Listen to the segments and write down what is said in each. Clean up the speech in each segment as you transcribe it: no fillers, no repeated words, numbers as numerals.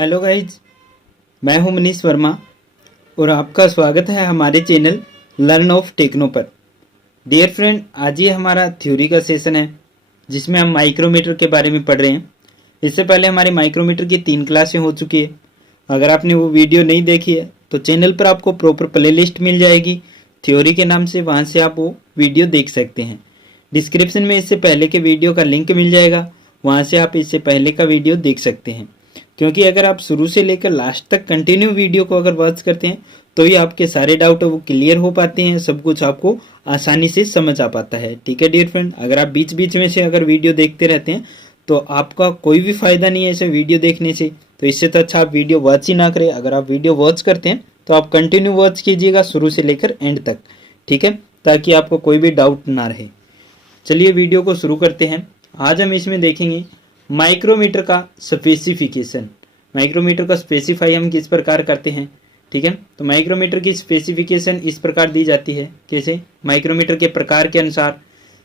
Hello guys, मैं हूं मनीष वर्मा और आपका स्वागत है हमारे चैनल लर्न ऑफ टेक्नो पर। डियर फ्रेंड, आज ये हमारा थ्योरी का सेशन है जिसमें हम माइक्रोमीटर के बारे में पढ़ रहे हैं। इससे पहले हमारी माइक्रोमीटर की 3 क्लासें हो चुकी है। अगर आपने वो वीडियो नहीं देखी है तो चैनल पर आपको प्रॉपर प्लेलिस्ट मिल जाएगी थ्योरी के नाम से, वहाँ से आप वो वीडियो देख सकते हैं। डिस्क्रिप्शन में इससे पहले के वीडियो का लिंक मिल जाएगा, वहाँ से आप इससे पहले का वीडियो देख सकते हैं। क्योंकि अगर आप शुरू से लेकर लास्ट तक कंटिन्यू वीडियो को अगर वॉच करते हैं तो ही आपके सारे डाउट वो क्लियर हो पाते हैं, सब कुछ आपको आसानी से समझ आ पाता है। ठीक है डियर फ्रेंड, अगर आप बीच बीच में से अगर वीडियो देखते रहते हैं तो आपका कोई भी फायदा नहीं है ऐसे वीडियो देखने से। तो इससे तो अच्छा आप वीडियो वॉच ही ना करें। अगर आप वीडियो वॉच करते हैं तो आप कंटिन्यू वॉच कीजिएगा शुरू से लेकर एंड तक, ठीक है, ताकि आपको कोई भी डाउट ना रहे। चलिए वीडियो को शुरू करते हैं। आज हम इसमें देखेंगे माइक्रोमीटर का स्पेसिफिकेशन। माइक्रोमीटर का स्पेसिफाई हम किस प्रकार करते हैं, ठीक है। तो माइक्रोमीटर की स्पेसिफिकेशन इस प्रकार दी जाती है, जैसे माइक्रोमीटर के प्रकार के अनुसार,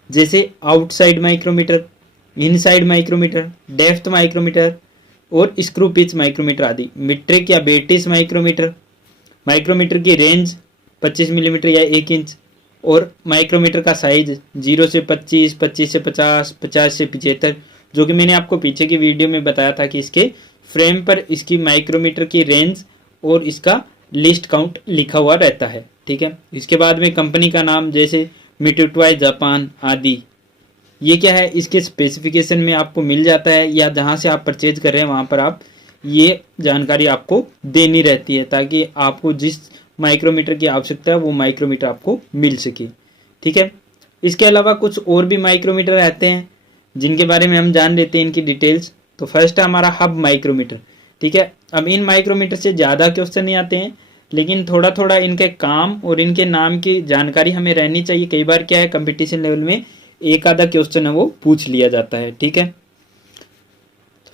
जैसे outside micrometer, inside micrometer, depth micrometer और स्क्रू पिच माइक्रोमीटर आदि। मीट्रिक या बेटिस माइक्रोमीटर, माइक्रोमीटर की रेंज 25 मिलीमीटर या 1 इंच, और माइक्रोमीटर का साइज 0 से 25, 25 से 50, 50 से 75, जो कि मैंने आपको पीछे की वीडियो में बताया था कि इसके फ्रेम पर इसकी माइक्रोमीटर की रेंज और इसका लिस्ट काउंट लिखा हुआ रहता है, ठीक है। इसके बाद में कंपनी का नाम, जैसे मिटुटोय जापान आदि, ये क्या है इसके स्पेसिफिकेशन में आपको मिल जाता है, या जहाँ से आप परचेज कर रहे हैं वहाँ पर आप ये जानकारी आपको देनी रहती है, ताकि आपको जिस माइक्रोमीटर की आवश्यकता है वो माइक्रोमीटर आपको मिल सके, ठीक है। इसके अलावा कुछ और भी माइक्रोमीटर रहते हैं जिनके बारे में हम जान लेते हैं इनकी डिटेल्स। तो फर्स्ट है हमारा हब माइक्रोमीटर, ठीक है। अब इन माइक्रोमीटर से ज़्यादा क्वेश्चन नहीं आते हैं, लेकिन थोड़ा थोड़ा इनके काम और इनके नाम की जानकारी हमें रहनी चाहिए। कई बार क्या है कंपटीशन लेवल में एक आधा क्वेश्चन है वो पूछ लिया जाता है, ठीक है।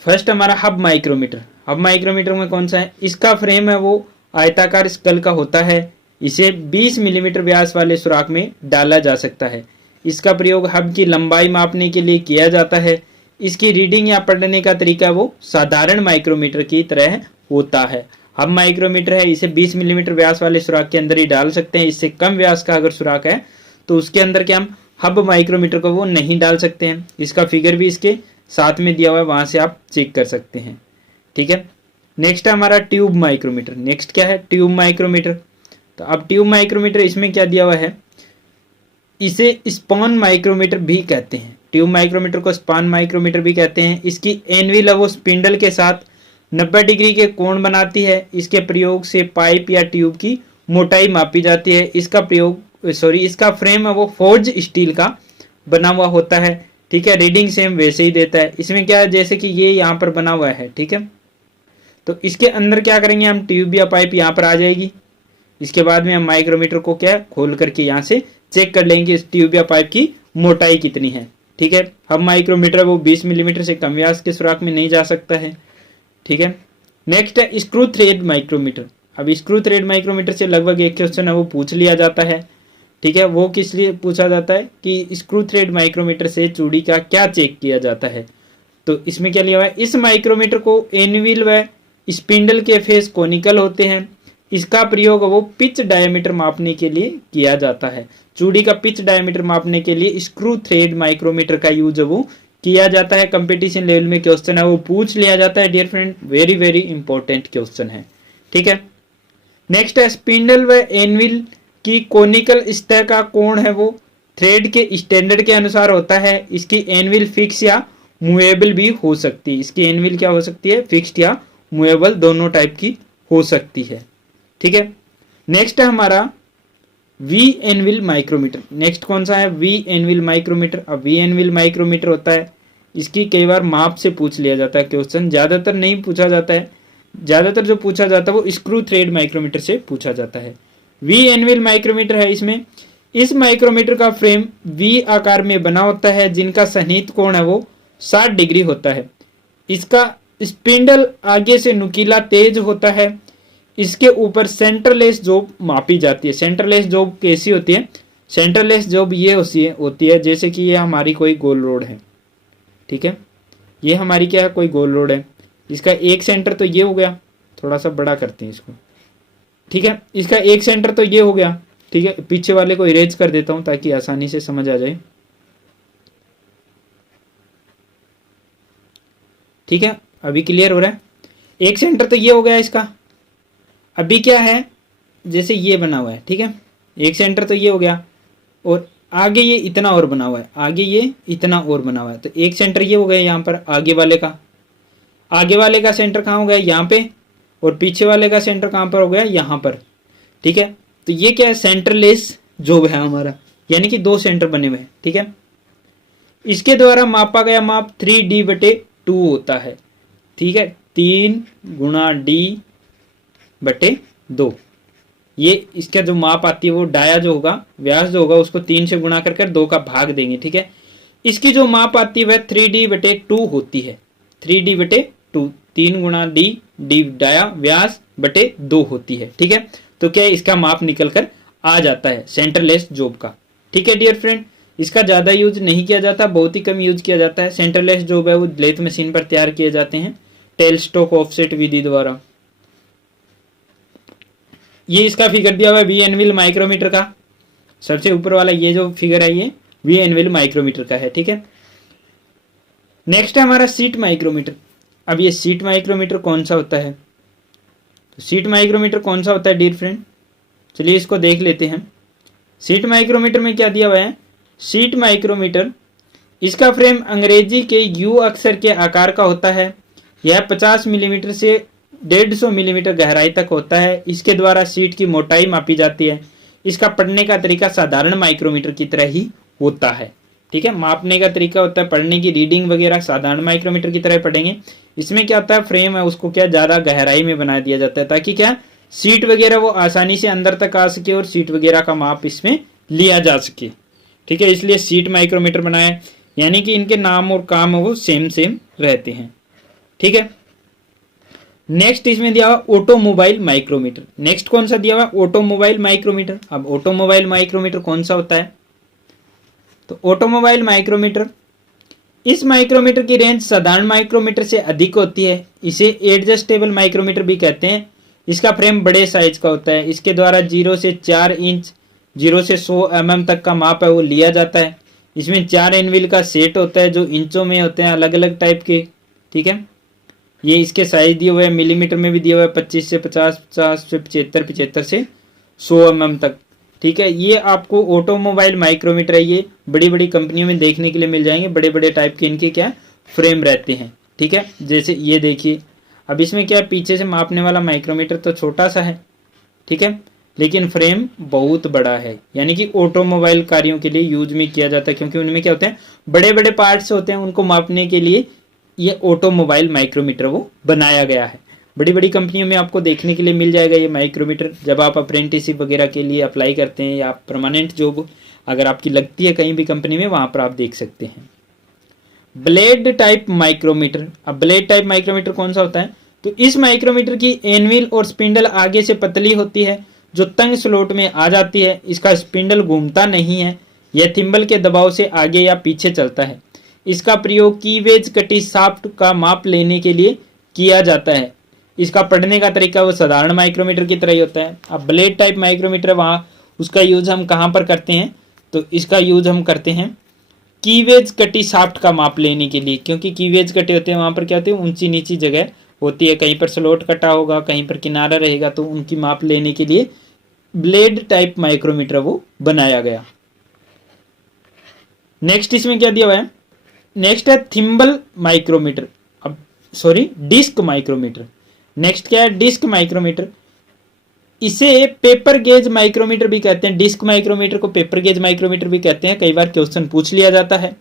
फर्स्ट हमारा हब माइक्रोमीटर। हब माइक्रोमीटर में कौन सा है, इसका फ्रेम है वो आयताकार स्कल का होता है। इसे 20 मिलीमीटर व्यास वाले सुराख में डाला जा सकता है। इसका प्रयोग हब की लंबाई मापने के लिए किया जाता है। इसकी रीडिंग या पढ़ने का तरीका वो साधारण माइक्रोमीटर की तरह होता है। हब माइक्रोमीटर है, इसे 20 मिलीमीटर व्यास वाले सुराख के अंदर ही डाल सकते हैं। इससे कम व्यास का अगर सुराख है तो उसके अंदर क्या हम हब माइक्रोमीटर को वो नहीं डाल सकते हैं। इसका फिगर भी इसके साथ में दिया हुआ है, वहां से आप चेक कर सकते हैं, ठीक है। नेक्स्ट है हमारा ट्यूब माइक्रोमीटर। नेक्स्ट क्या है, ट्यूब माइक्रोमीटर। तो अब ट्यूब माइक्रोमीटर इसमें क्या दिया हुआ है, इसे स्पान माइक्रोमीटर भी कहते हैं। ट्यूब माइक्रोमीटर को स्पान माइक्रोमीटर भी कहते हैं। इसकी एनविल है वो स्पिंडल के साथ 90 डिग्री के कोण बनाती है। इसके प्रयोग से पाइप या ट्यूब की मोटाई मापी जाती है। इसका फ्रेम है वो फोर्ज स्टील का बना हुआ होता है, ठीक है। रीडिंग सेम वैसे ही देता है। इसमें क्या है, जैसे कि ये यहाँ पर बना हुआ है, ठीक है। तो इसके अंदर क्या करेंगे हम, ट्यूब या पाइप यहाँ पर आ जाएगी। इसके बाद में हम माइक्रोमीटर को क्या खोल करके यहाँ से चेक कर लेंगे इस ट्यूब या पाइप की मोटाई कितनी है, ठीक है। हब माइक्रोमीटर वो 20 मिलीमीटर से कम व्यास के सुराख में नहीं जा सकता है, ठीक है। नेक्स्ट है स्क्रू थ्रेड माइक्रोमीटर। अब स्क्रू थ्रेड माइक्रोमीटर से लगभग एक क्वेश्चन है वो पूछ लिया जाता है, ठीक है। वो किस लिए पूछा जाता है कि स्क्रू थ्रेड माइक्रोमीटर से चूड़ी का क्या चेक किया जाता है। तो इसमें क्या लिया हुआ है, इस माइक्रोमीटर को एनविल व स्पिंडल के फेस कोनिकल होते हैं। इसका प्रयोग वो पिच डायमीटर मापने के लिए किया जाता है। चूड़ी का पिच डायमीटर मापने के लिए स्क्रू थ्रेड माइक्रोमीटर का यूज वो किया जाता है। कंपटीशन लेवल में क्वेश्चन है वो पूछ लिया जाता है dear friend, very very important question है, ठीक है। नेक्स्ट है स्पिंडल व एनविल की कोनिकल सतह का कोण है वो थ्रेड के स्टैंडर्ड के अनुसार होता है। इसकी एनविल फिक्स या मूवेबल भी हो सकती है। इसकी एनविल क्या हो सकती है, फिक्स्ड या मूवेबल, दोनों टाइप की हो सकती है, ठीक है। नेक्स्ट है हमारा वी एनविल माइक्रोमीटर। नेक्स्ट कौन सा है, वी एनविल माइक्रोमीटर। अब वी एनविल माइक्रोमीटर होता है, इसकी कई बार माप से पूछ लिया जाता है क्वेश्चन, ज्यादातर नहीं पूछा जाता है। ज्यादातर जो पूछा जाता है वो स्क्रू थ्रेड माइक्रोमीटर से पूछा जाता है। वी एनविल माइक्रोमीटर है, इसमें इस माइक्रोमीटर का फ्रेम वी आकार में बना होता है, जिनका सन्निहित कोण है वो 60 डिग्री होता है। इसका स्पिंडल आगे से नुकीला तेज होता है। इसके ऊपर सेंटरलेस जॉब मापी जाती है। सेंटरलेस जॉब कैसी होती है, सेंटरलेस जॉब ये होती है जैसे कि ये हमारी कोई गोल रोड है, ठीक है। ये हमारी क्या है, कोई गोल रोड है। इसका एक सेंटर तो ये हो गया, थोड़ा सा बड़ा करते हैं इसको, ठीक है। इसका एक सेंटर तो ये हो गया, ठीक है। पीछे वाले को इरेज कर देता हूं ताकि आसानी से समझ आ जाए, ठीक है। अभी क्लियर हो रहा है। एक सेंटर तो ये हो गया इसका। अभी क्या है, जैसे ये बना हुआ है, ठीक है। एक सेंटर तो ये हो गया और आगे ये इतना और बना हुआ है, आगे ये इतना और बना हुआ है। तो एक सेंटर ये हो गया यहाँ पर, आगे वाले का सेंटर कहाँ हो गया, यहाँ पे, और पीछे वाले का सेंटर कहाँ पर हो गया, यहाँ पर, ठीक है। तो ये क्या है, सेंटरलेस जॉब है हमारा, यानी कि 2 सेंटर बने हुए हैं, ठीक है। इसके द्वारा मापा गया माप 3D/2 होता है, ठीक है। 3 गुणा D/2, ये इसका जो माप आती है वो डाया जो होगा, व्यास जो होगा, उसको 3 से गुणा कर 2 का भाग देंगे, ठीक है। इसकी जो माप आती है वह 3D/2 होती है। 3D/2, 3 गुणा D डाया व्यास बटे 2 होती है, ठीक है। तो क्या इसका माप निकल कर आ जाता है सेंटरलेस जॉब का, ठीक है डियर फ्रेंड। इसका ज़्यादा यूज नहीं किया जाता, बहुत ही कम यूज किया जाता है। सेंटरलेस जॉब है वो लेथ मशीन पर तैयार किए जाते हैं टेल स्टॉक ऑफसेट विधि द्वारा। ये इसका फिगर दिया हुआ है वी एनविल माइक्रोमीटर का, सबसे ऊपर वाला ये जो फिगर है ये वी एनविल माइक्रोमीटर का है, ठीक है। नेक्स्ट है हमारा सीट माइक्रोमीटर। अब ये सीट माइक्रोमीटर कौन सा होता है, तो सीट माइक्रोमीटर कौन सा होता है डियर फ्रेंड, चलिए इसको देख लेते हैं। सीट माइक्रोमीटर में क्या दिया हुआ है, सीट माइक्रोमीटर, इसका फ्रेम अंग्रेजी के यू अक्षर के आकार का होता है। यह 50 मिलीमीटर से 150 मिलीमीटर गहराई तक होता है। इसके द्वारा सीट की मोटाई मापी जाती है। इसका पढ़ने का तरीका साधारण माइक्रोमीटर की तरह ही होता है, ठीक है। मापने का तरीका होता है, पढ़ने की रीडिंग वगैरह साधारण माइक्रोमीटर की तरह पढ़ेंगे। इसमें क्या होता है, फ्रेम है उसको क्या ज़्यादा गहराई में बना दिया जाता है ताकि क्या सीट वगैरह वो आसानी से अंदर तक आ सके और सीट वगैरह का माप इसमें लिया जा सके, ठीक है। इसलिए सीट माइक्रोमीटर बनाया, यानी कि इनके नाम और काम वो सेम रहते हैं, ठीक है। नेक्स्ट इसमें दिया हुआ ऑटोमोबाइल माइक्रोमीटर। नेक्स्ट कौन सा दिया हुआ, ऑटोमोबाइल माइक्रोमीटर। अब ऑटोमोबाइल माइक्रोमीटर कौन सा होता है, तो ऑटोमोबाइल माइक्रोमीटर, इस माइक्रोमीटर की रेंज साधारण माइक्रोमीटर से अधिक होती है। इसे एडजस्टेबल माइक्रोमीटर भी कहते हैं। इसका फ्रेम बड़े साइज का होता है। इसके द्वारा 0 से 4 इंच 0 से 100 mm तक का माप है वो लिया जाता है। इसमें 4 एनविल का सेट होता है जो इंचों में होते हैं, अलग अलग टाइप के, ठीक है। ये इसके साइज दिए हुए हैं, मिलीमीटर में भी दिया हुआ है 25 से 50, 50 से 75, 75 से 100 mm तक, ठीक है। ये आपको ऑटोमोबाइल माइक्रोमीटर है, ये बड़ी बड़ी कंपनियों में देखने के लिए मिल जाएंगे। बड़े बड़े टाइप के इनके क्या फ्रेम रहते हैं, ठीक है। जैसे ये देखिए, अब इसमें क्या पीछे से मापने वाला माइक्रोमीटर तो छोटा सा है, ठीक है, लेकिन फ्रेम बहुत बड़ा है, यानी कि ऑटोमोबाइल कार्यों के लिए यूज में किया जाता है, क्योंकि उनमें क्या होते हैं बड़े बड़े पार्ट्स होते हैं, उनको मापने के लिए ये ऑटोमोबाइल माइक्रोमीटर वो बनाया गया है। बड़ी बड़ी कंपनियों में आपको देखने के लिए मिल जाएगा ये माइक्रोमीटर, जब आप अप्रेंटिसशिप वगैरह के लिए अप्लाई करते हैं या परमानेंट जॉब अगर आपकी लगती है कहीं भी कंपनी में, वहां पर आप देख सकते हैं। Blade type micrometer. अब ब्लेड टाइप माइक्रोमीटर कौन सा होता है, तो इस माइक्रोमीटर की एनविल और स्पिंडल आगे से पतली होती है जो तंग स्लॉट में आ जाती है। इसका स्पिंडल घूमता नहीं है, यह थिम्बल के दबाव से आगे या पीछे चलता है। इसका प्रयोग कीवेज कटी शाफ्ट का माप लेने के लिए किया जाता है। इसका पढ़ने का तरीका वो साधारण माइक्रोमीटर की तरह ही होता है। अब ब्लेड टाइप माइक्रोमीटर वहाँ उसका यूज हम कहाँ पर करते हैं, तो इसका यूज हम करते हैं कीवेज कटी शाफ्ट का माप लेने के लिए, क्योंकि कीवेज कटे होते हैं वहाँ पर क्या होते हैं ऊंची नीची जगह होती है, कहीं पर स्लॉट कटा होगा, कहीं पर किनारा रहेगा, तो उनकी माप लेने के लिए ब्लेड टाइप माइक्रोमीटर वो बनाया गया। नेक्स्ट इसमें क्या दिया हुआ है, नेक्स्ट है थिम्बल माइक्रोमीटर, अब सॉरी डिस्क माइक्रोमीटर। नेक्स्ट क्या है, डिस्क माइक्रोमीटर। इसे पेपर गेज माइक्रोमीटर भी कहते हैं। डिस्क माइक्रोमीटर को पेपर गेज माइक्रोमीटर भी कहते हैं, कई बार क्वेश्चन पूछ लिया जाता है।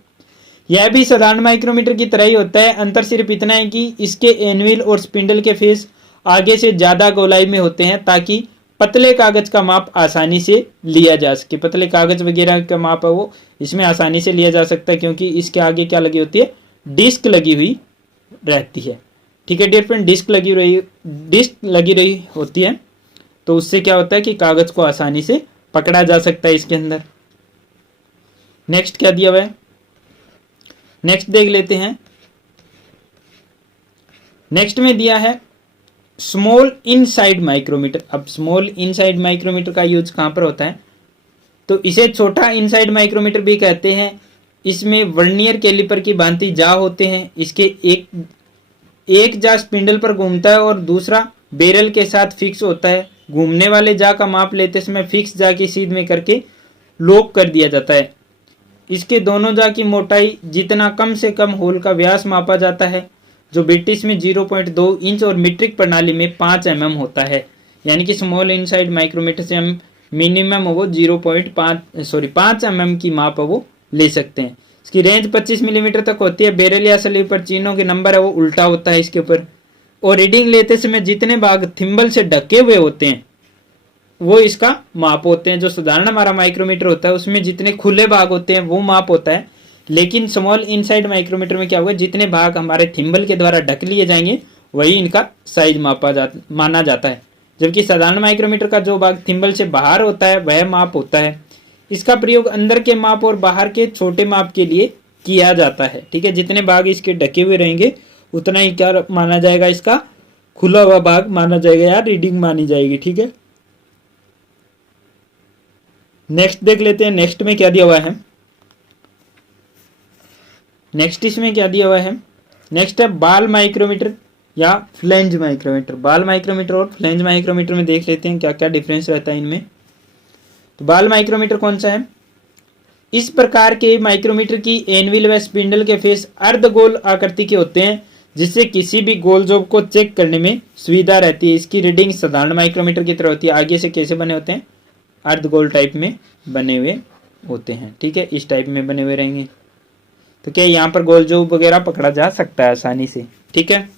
यह भी साधारण माइक्रोमीटर की तरह ही होता है, अंतर सिर्फ इतना है कि इसके एनविल और स्पिंडल के फेस आगे से ज्यादा गोलाई में होते हैं ताकि पतले कागज का माप आसानी से लिया जा सके। पतले कागज वगैरह का माप है वो इसमें आसानी से लिया जा सकता है, क्योंकि इसके आगे क्या लगी होती है, डिस्क लगी हुई रहती है, ठीक है डियर फ्रेंड। डिस्क लगी रही होती है, तो उससे क्या होता है कि कागज को आसानी से पकड़ा जा सकता है इसके अंदर। नेक्स्ट क्या दिया हुआ है, नेक्स्ट देख लेते हैं। नेक्स्ट में दिया है स्मॉल इनसाइड माइक्रोमीटर। अब स्मॉल इनसाइड माइक्रोमीटर का यूज कहाँ पर होता है, तो इसे छोटा इनसाइड माइक्रोमीटर भी कहते हैं। इसमें वर्नियर कैलिपर की भांति जा होते हैं। इसके एक जा स्पिंडल पर घूमता है और दूसरा बैरल के साथ फिक्स होता है। घूमने वाले जा का माप लेते समय फिक्स जा की सीध में करके लॉक कर दिया जाता है। इसके दोनों जा की मोटाई जितना कम से कम होल का व्यास मापा जाता है, जो ब्रिटिश में 0.2 इंच और मीट्रिक प्रणाली में 5 mm होता है। यानी कि स्मॉल इनसाइड माइक्रोमीटर से हम मिनिमम वो 5 mm की माप वो ले सकते हैं। इसकी रेंज 25 मिलीमीटर तक होती है। बैरल या स्लीव पर चिन्हों के नंबर है वो उल्टा होता है इसके ऊपर। और रीडिंग लेते समय जितने भाग थिम्बल से ढके हुए होते हैं वो इसका माप होते हैं। जो साधारण हमारा माइक्रोमीटर होता है उसमें जितने खुले भाग होते हैं वो माप होता है, लेकिन स्मॉल इनसाइड माइक्रोमीटर में क्या होगा, जितने भाग हमारे थिम्बल के द्वारा ढक लिए जाएंगे वही इनका साइज माना जाता है। जबकि साधारण माइक्रोमीटर का जो भाग थिम्बल से बाहर होता है वह माप होता है। इसका प्रयोग अंदर के माप और बाहर के छोटे माप के लिए किया जाता है। ठीक है, जितने भाग इसके ढके हुए रहेंगे उतना ही क्या माना जाएगा, इसका खुला हुआ भाग माना जाएगा या रीडिंग मानी जाएगी। ठीक है, नेक्स्ट देख लेते हैं। नेक्स्ट में क्या दिया हुआ है, नेक्स्ट इसमें क्या दिया हुआ है, नेक्स्ट है बाल माइक्रोमीटर या फ्लेंज माइक्रोमीटर। बाल माइक्रोमीटर और फ्लेंज माइक्रोमीटर में देख लेते हैं क्या क्या डिफरेंस रहता है इनमें। तो बाल माइक्रोमीटर कौन सा है, इस प्रकार के माइक्रोमीटर की एनविल व स्पिंडल के फेस अर्धगोल आकृति के होते हैं, जिससे किसी भी गोल जॉब को चेक करने में सुविधा रहती है। इसकी रीडिंग साधारण माइक्रोमीटर की तरह होती है। आगे से कैसे बने होते हैं, अर्धगोल टाइप में बने हुए होते हैं। ठीक है, इस टाइप में बने हुए रहेंगे। तो क्या यहाँ पर गोल जॉब वगैरह पकड़ा जा सकता है आसानी से। ठीक है,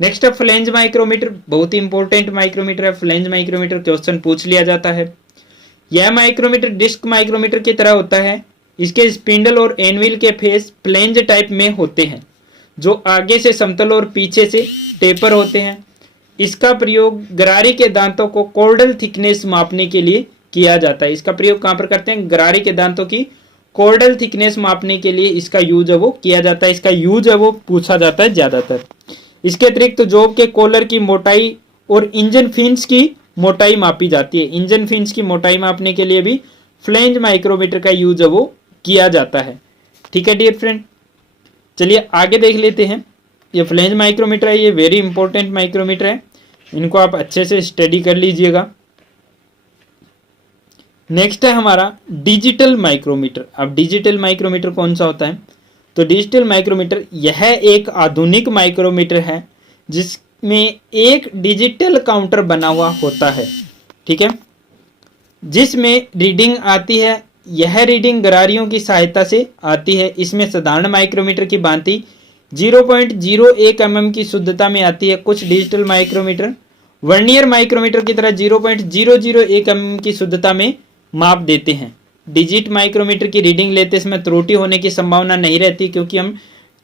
नेक्स्ट है फ्लेंज माइक्रोमीटर। बहुत ही इंपॉर्टेंट माइक्रोमीटर है फ्लेंज माइक्रोमीटर, क्वेश्चन पूछ लिया जाता है। यह माइक्रोमीटर डिस्क माइक्रोमीटर की तरह होता है। इसके स्पिंडल और एनविल के फेस फ्लेंज टाइप में होते हैं, जो आगे से समतल और पीछे से टेपर होते हैं। इसका प्रयोग गरारी के दांतों को कॉर्डल थिकनेस मापने के लिए किया जाता है। इसका प्रयोग कहाँ पर करते हैं, गरारी के दांतों की कॉर्डल थिकनेस मापने के लिए इसका यूज है वो किया जाता है। इसका यूज है वो पूछा जाता है ज्यादातर। इसके अतिरिक्त तो जॉब के कॉलर की मोटाई और इंजन फिन्स की मोटाई मापी जाती है। इंजन फिन्स की मोटाई मापने के लिए भी फ्लेंज माइक्रोमीटर का यूज है वो किया जाता है। ठीक है डियर फ्रेंड, चलिए आगे देख लेते हैं। ये फ्लेंज माइक्रोमीटर है, ये वेरी इंपॉर्टेंट माइक्रोमीटर है, इनको आप अच्छे से स्टडी कर लीजिएगा। नेक्स्ट है हमारा डिजिटल माइक्रोमीटर। अब डिजिटल माइक्रोमीटर कौन सा होता है, तो डिजिटल माइक्रोमीटर यह एक आधुनिक माइक्रोमीटर है जिसमें एक डिजिटल काउंटर बना हुआ होता है। ठीक है, जिसमें रीडिंग आती है। यह रीडिंग गरारियों की सहायता से आती है। इसमें साधारण माइक्रोमीटर की भांति 0.01 mm की शुद्धता में आती है। कुछ डिजिटल माइक्रोमीटर वर्नियर माइक्रोमीटर की तरह 0.001 mm की शुद्धता में माप देते हैं। डिजिट माइक्रोमीटर की रीडिंग लेते समय त्रुटि होने की संभावना नहीं रहती, क्योंकि हम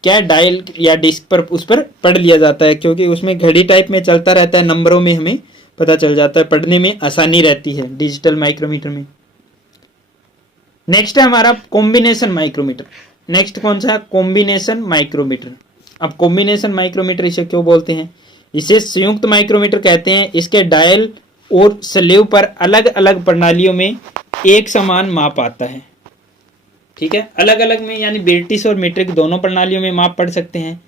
क्या डायल या डिस्क पर उस पर पढ़ लिया जाता है, क्योंकि उसमें घड़ी टाइप में चलता रहता है, नंबरों में हमें पता चल जाता है, पढ़ने में आसानी रहती है डिजिटल माइक्रोमीटर में। नेक्स्ट है हमारा कॉम्बिनेशन माइक्रोमीटर। नेक्स्ट कौन सा है, कॉम्बिनेशन माइक्रोमीटर। अब कॉम्बिनेशन माइक्रोमीटर इसे क्यों बोलते हैं, इसे संयुक्त माइक्रोमीटर कहते हैं। इसके डायल और स्लेव पर अलग अलग प्रणालियों में एक समान माप आता है। ठीक है, अलग अलग में यानी ब्रिटिश और मीट्रिक दोनों प्रणालियों में माप पढ़ सकते हैं।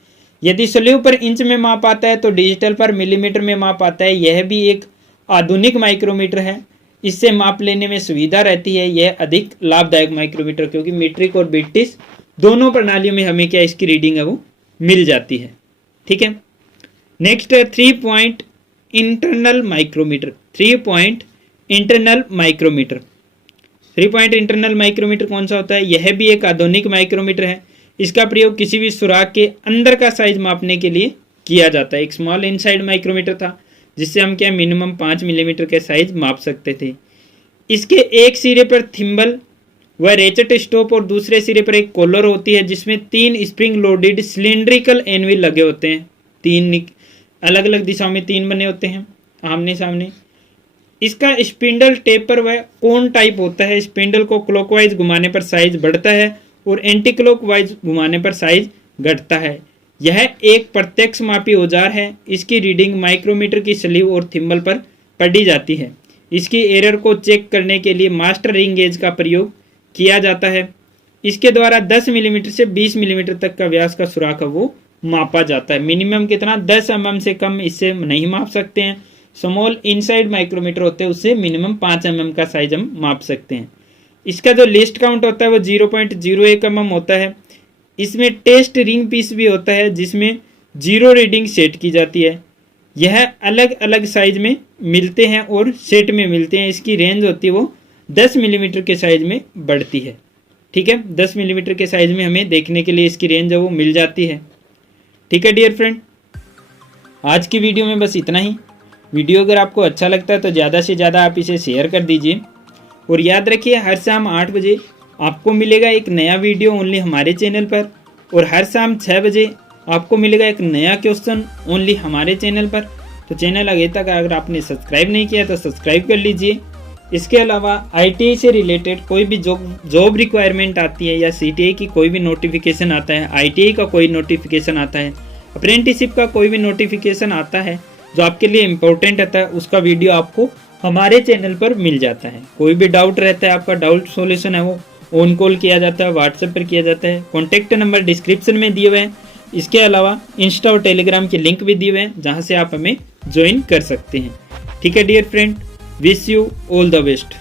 यदि स्लेव पर इंच में माप आता है तो डिजिटल पर मिलीमीटर में माप आता है। यह भी एक आधुनिक माइक्रोमीटर है, इससे माप लेने में सुविधा रहती है। यह अधिक लाभदायक माइक्रोमीटर, क्योंकि मीट्रिक और ब्रिटिश दोनों प्रणालियों में हमें क्या इसकी रीडिंग है वो मिल जाती है। ठीक है, नेक्स्ट है 3 point internal micrometer. 3 point internal micrometer. 3 point internal micrometer कौन सा होता है, यह भी एक आधुनिक माइक्रोमीटर है। इसका प्रयोग किसी भी सुराख के अंदर का साइज मापने के लिए किया जाता है। एक स्मॉल इनसाइड माइक्रोमीटर था जिससे हम क्या मिनिमम 5 मिलीमीटर के साइज माप सकते थे। इसके एक सिरे पर थिम्बल व रेचेट स्टॉप और दूसरे सिरे पर एक कॉलर होती है, जिसमें 3 स्प्रिंग लोडेड सिलिंड्रिकल एनविल लगे होते हैं। 3 अलग अलग दिशाओं में 3 बने होते हैं आमने सामने। इसका स्पिंडल टेपर व कोन टाइप होता है। स्पिंडल को क्लॉकवाइज घुमाने पर साइज बढ़ता है और एंटी क्लॉकवाइज घुमाने पर साइज घटता है। यह एक प्रत्यक्ष मापी औजार है। इसकी रीडिंग माइक्रोमीटर की स्लीव और थिम्बल पर पढ़ी जाती है। इसकी एरर को चेक करने के लिए मास्टर रिंग गेज का प्रयोग किया जाता है। इसके द्वारा 10 मिलीमीटर से 20 मिलीमीटर तक का व्यास का सुराख है वो मापा जाता है। मिनिमम कितना, 10 mm से कम इससे नहीं माप सकते हैं। स्मॉल इनसाइड माइक्रोमीटर होते हैं, उससे मिनिमम 5 mm का साइज हम माप सकते हैं। इसका जो लिस्ट काउंट होता है वो 0.01 mm होता है। इसमें टेस्ट रिंग पीस भी होता है जिसमें 0 रीडिंग सेट की जाती है। यह अलग अलग साइज में मिलते हैं और सेट में मिलते हैं। इसकी रेंज होती है वो 10 मिलीमीटर के साइज में बढ़ती है। ठीक है, 10 मिलीमीटर के साइज में हमें देखने के लिए इसकी रेंज है वो मिल जाती है। ठीक है डियर फ्रेंड, आज की वीडियो में बस इतना ही। वीडियो अगर आपको अच्छा लगता है तो ज़्यादा से ज़्यादा आप इसे शेयर कर दीजिए और याद रखिए हर शाम 8 बजे आपको मिलेगा एक नया वीडियो ओनली हमारे चैनल पर, और हर शाम 6 बजे आपको मिलेगा एक नया क्वेश्चन ओनली हमारे चैनल पर। तो चैनल आगे तक अगर आपने सब्सक्राइब नहीं किया तो सब्सक्राइब कर लीजिए। इसके अलावा ITI से रिलेटेड कोई भी जॉब रिक्वायरमेंट आती है या CTI की कोई भी नोटिफिकेशन आता है, ITI का कोई नोटिफिकेशन आता है, अप्रेंटिसशिप का कोई भी नोटिफिकेशन आता है जो आपके लिए इम्पोर्टेंट रहता है, उसका वीडियो आपको हमारे चैनल पर मिल जाता है। कोई भी डाउट रहता है, आपका डाउट सॉल्यूशन है वो ऑन कॉल किया जाता है, व्हाट्सएप पर किया जाता है। कॉन्टैक्ट नंबर डिस्क्रिप्शन में दिए हुए हैं। इसके अलावा इंस्टा और टेलीग्राम के लिंक भी दिए हुए हैं जहाँ से आप हमें ज्वाइन कर सकते हैं। ठीक है dear friend, wish you all the best.